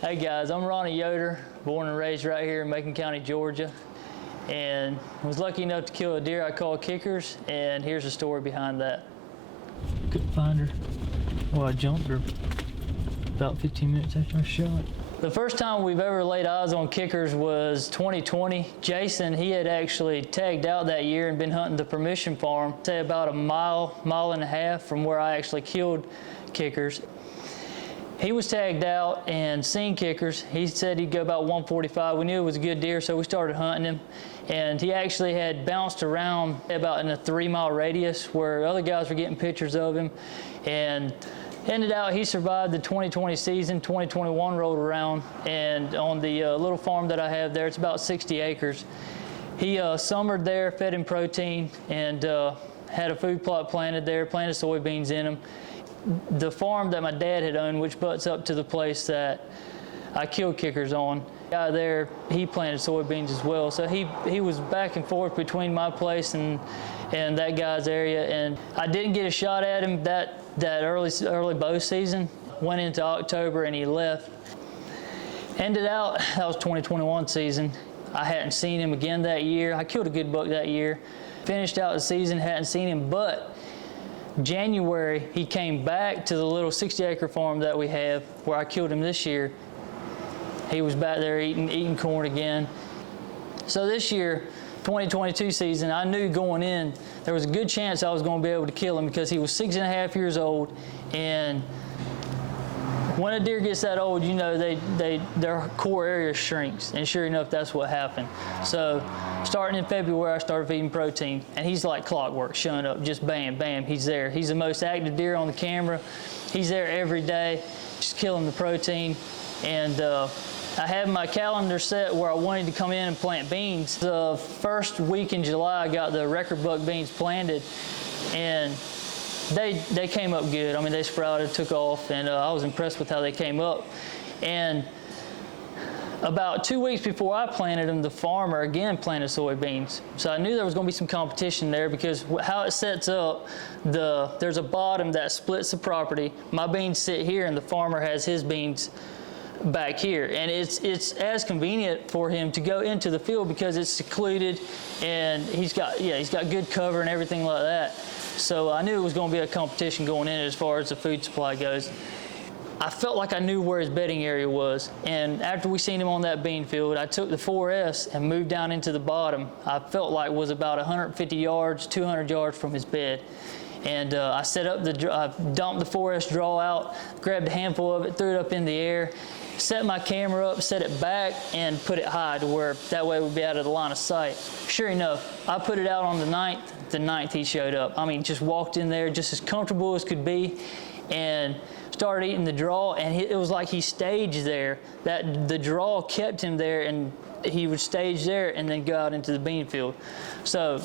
Hey guys, I'm Ronnie Yoder, born and raised right here in Macon County, Georgia, and was lucky enough to kill a deer I call kickers, and here's the story behind that. Couldn't find her. Well, I jumped her about 15 minutes after I shot. The first time we've ever laid eyes on kickers was 2020. Jason, he had actually tagged out that year and been hunting the permission farm, say about a mile and a half from where I actually killed kickers. He was tagged out and seen kickers. He said he'd go about 145. We knew it was a good deer, so we started hunting him. And he actually had bounced around about in a 3-mile radius where other guys were getting pictures of him. And ended out, he survived the 2020 season. 2021 rolled around, and on the little farm that I have there, it's about 60 acres. He summered there, fed him protein, and had a food plot planted there, planted soybeans in them. The farm that my dad had owned, which butts up to the place that I killed kickers on, the guy there, he planted soybeans as well. So he was back and forth between my place and that guy's area, and I didn't get a shot at him that early bow season. Went into October and he left. Ended out, that was 2021 season. I hadn't seen him again that year. I killed a good buck that year. Finished out the season, hadn't seen him, but January, he came back to the little 60-acre farm that we have where I killed him this year. He was back there eating corn again. So this year, 2022 season, I knew going in, there was a good chance I was going to be able to kill him because he was 6.5 years old, and when a deer gets that old, you know their core area shrinks, and sure enough, that's what happened. So starting in February, I started feeding protein, and he's like clockwork, showing up, just bam, bam, he's there. He's the most active deer on the camera. He's there every day, just killing the protein. And I had my calendar set where I wanted to come in and plant beans. The first week in July, I got the record buck beans planted, and they came up good. I mean, they sprouted, took off, and I was impressed with how they came up. And about 2 weeks before I planted them, the farmer again planted soybeans. So I knew there was going to be some competition there because how it sets up, there's a bottom that splits the property. My beans sit here, and the farmer has his beans back here, and it's as convenient for him to go into the field because it's secluded, and he's got good cover and everything like that. So I knew it was going to be a competition going in as far as the food supply goes. I felt like I knew where his bedding area was, and after we seen him on that bean field, I took the 4S and moved down into the bottom. I felt like it was about 150 yards, 200 yards from his bed. And I dumped the 4S draw out, grabbed a handful of it, threw it up in the air, set my camera up, set it back, and put it high to where that way we'd be out of the line of sight. Sure enough, I put it out on the 9th. The 9th he showed up. I mean, just walked in there just as comfortable as could be and started eating the draw, and it was like he staged there. The draw kept him there, and he would stage there and then go out into the bean field. So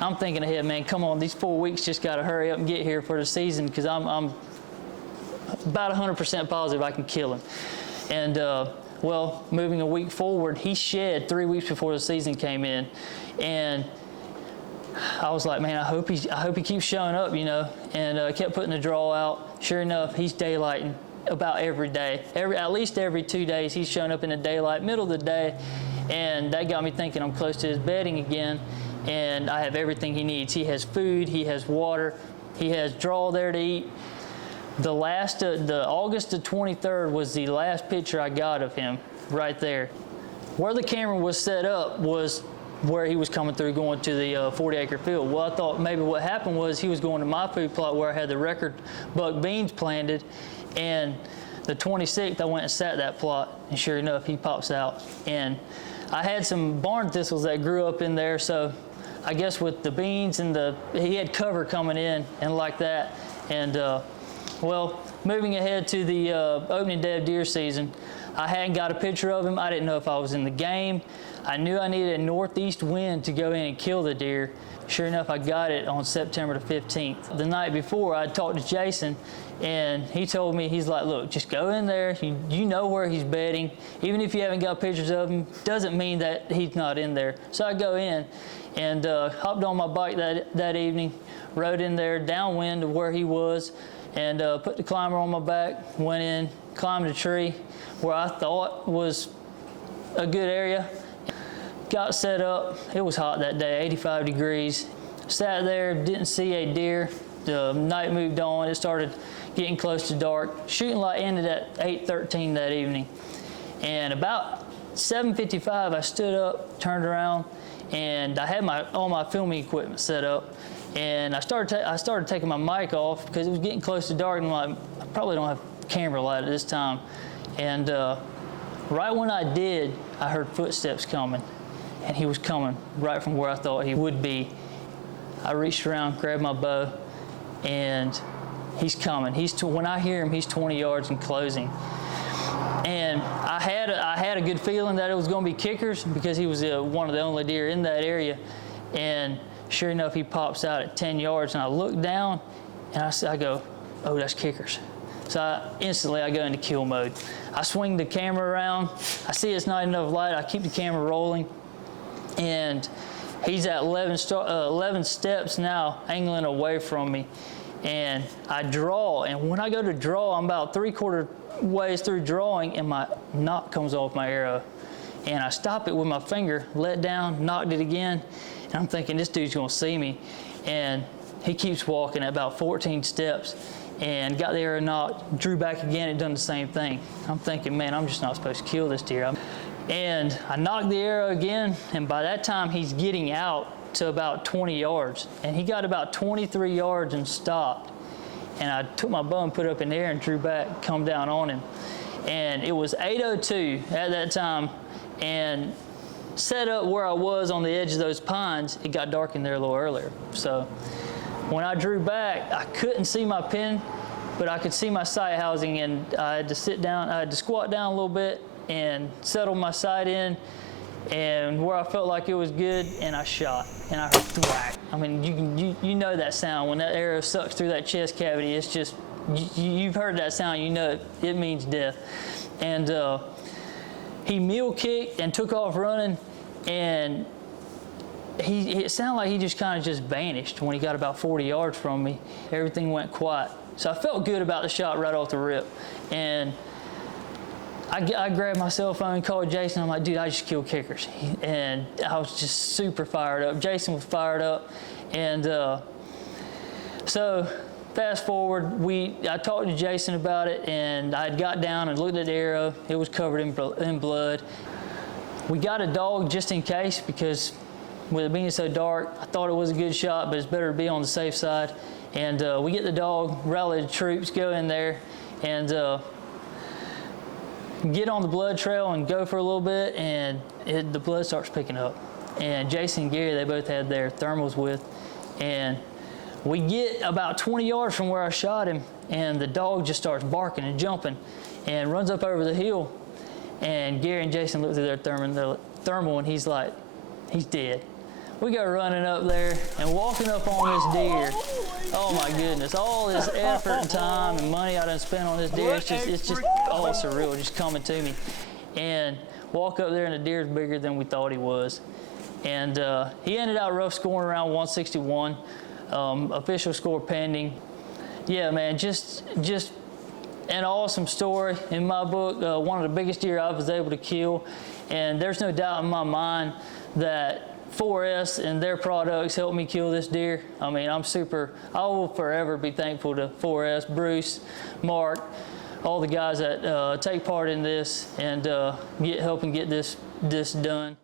I'm thinking ahead, man, come on, these 4 weeks just got to hurry up and get here for the season because I'm about 100% positive I can kill him. And well, moving a week forward, he shed 3 weeks before the season came in, and I was like, man, I hope he keeps showing up, you know, and kept putting the draw out. Sure enough, he's daylighting about every day. At least every 2 days, he's showing up in the daylight, middle of the day, and that got me thinking I'm close to his bedding again, and I have everything he needs. He has food, he has water, he has draw there to eat. The August the 23rd was the last picture I got of him right there. Where the camera was set up was where he was coming through going to the 40-acre field. Well, I thought maybe what happened was he was going to my food plot where I had the record buck beans planted, and the 26th I went and sat that plot, and sure enough he pops out. And I had some barn thistles that grew up in there, so I guess with the beans and he had cover coming in and like that. And well, moving ahead to the opening day of deer season, I hadn't got a picture of him. I didn't know if I was in the game. I knew I needed a northeast wind to go in and kill the deer. Sure enough, I got it on September the 15th. The night before, I talked to Jason, and he told me, he's like, look, just go in there. You know where he's bedding. Even if you haven't got pictures of him, doesn't mean that he's not in there. So I go in and hopped on my bike that evening, rode in there downwind of where he was, and put the climber on my back, went in, climbed a tree where I thought was a good area. Got set up. It was hot that day, 85 degrees. Sat there, didn't see a deer. The night moved on. It started getting close to dark. Shooting light ended at 8:13 that evening. And about 7:55, I stood up, turned around, and I had all my filming equipment set up. And I started taking my mic off because it was getting close to dark, and I'm like, I probably don't have camera light at this time. And right when I did, I heard footsteps coming, and he was coming right from where I thought he would be. I reached around, grabbed my bow, and he's coming. When I hear him, he's 20 yards and closing. And I had a good feeling that it was going to be kickers because he was one of the only deer in that area. And sure enough, he pops out at 10 yards, and I look down, and I go, oh, that's kickers. So instantly I go into kill mode. I swing the camera around. I see it's not enough light. I keep the camera rolling, and he's at 11 steps now, angling away from me. And I draw, and when I go to draw, I'm about 3/4 ways through drawing, and my knock comes off my arrow. And I stop it with my finger, let down, knocked it again, and I'm thinking this dude's gonna see me. And he keeps walking at about 14 steps, and got the arrow knocked, drew back again, and done the same thing. I'm thinking, man, I'm just not supposed to kill this deer. And I knocked the arrow again, and by that time he's getting out to about 20 yards. And he got about 23 yards and stopped. And I took my bow and put it up in the air and drew back, come down on him. And it was 8:02 at that time, and set up where I was on the edge of those pines, it got dark in there a little earlier. So when I drew back, I couldn't see my pin, but I could see my sight housing, and I had to sit down, I had to squat down a little bit and settle my sight in, and where I felt like it was good, and I shot, and I heard thwack. I mean, you know that sound when that arrow sucks through that chest cavity. It's just, you've heard that sound, you know it means death. And he mule kicked and took off running, and it sounded like he just kind of vanished when he got about 40 yards from me. Everything went quiet. So I felt good about the shot right off the rip. And I grabbed my cell phone, called Jason. I'm like, dude, I just killed kickers. And I was just super fired up. Jason was fired up. And so fast forward, I talked to Jason about it, and I had got down and looked at the arrow. It was covered in blood. We got a dog just in case, because with it being so dark, I thought it was a good shot, but it's better to be on the safe side. And we get the dog, rally the troops, go in there, and get on the blood trail and go for a little bit, and the blood starts picking up. And Jason and Gary, they both had their thermals with, and we get about 20 yards from where I shot him, and the dog just starts barking and jumping and runs up over the hill. And Gary and Jason look through their thermal, and he's like, he's dead. We go running up there and walking up on this deer. Oh my goodness, all this effort and time and money I done spent on this deer, it's just all surreal, just coming to me. And walk up there, and the deer's bigger than we thought he was. And he ended out rough scoring around 161, official score pending. Yeah, man, just an awesome story in my book. One of the biggest deer I was able to kill, and there's no doubt in my mind that 4S and their products helped me kill this deer. I mean, I will forever be thankful to 4S, Bruce, Mark, all the guys that take part in this and helping get this done.